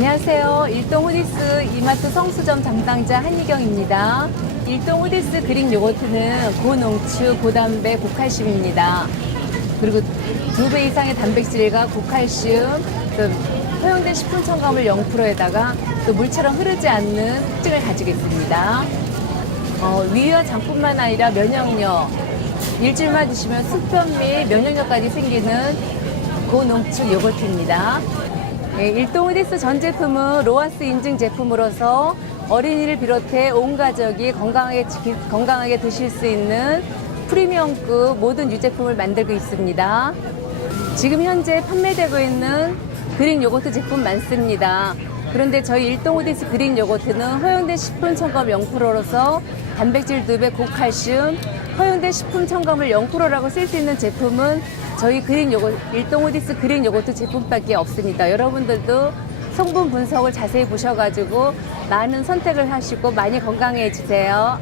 안녕하세요. 일동 후디스 이마트 성수점 담당자 한희경입니다. 일동 후디스 그릭 요거트는 고농축, 고단백, 고칼슘입니다. 그리고 두 배 이상의 단백질과 고칼슘, 또 허용된 식품 첨가물 0%에다가 또 물처럼 흐르지 않는 특징을 가지고 있습니다. 어, 위와 장뿐만 아니라 면역력, 일주일만 드시면 숙변 및 면역력까지 생기는 고농축 요거트입니다. 예, 일동 후디스 전 제품은 로아스 인증 제품으로서 어린이를 비롯해 온 가족이 건강하게, 건강하게 드실 수 있는 프리미엄급 모든 유제품을 만들고 있습니다. 지금 현재 판매되고 있는 그릭 요거트 제품 많습니다. 그런데 저희 일동 후디스 그릭 요거트는 허용된 식품 첨가물 0%로서 단백질 2배 고칼슘, 허용된 식품 첨가물 0%라고 쓸 수 있는 제품은 저희 그릭 요거 일동 후디스 그릭 요거트 제품밖에 없습니다. 여러분들도 성분 분석을 자세히 보셔가지고 많은 선택을 하시고 많이 건강해지세요.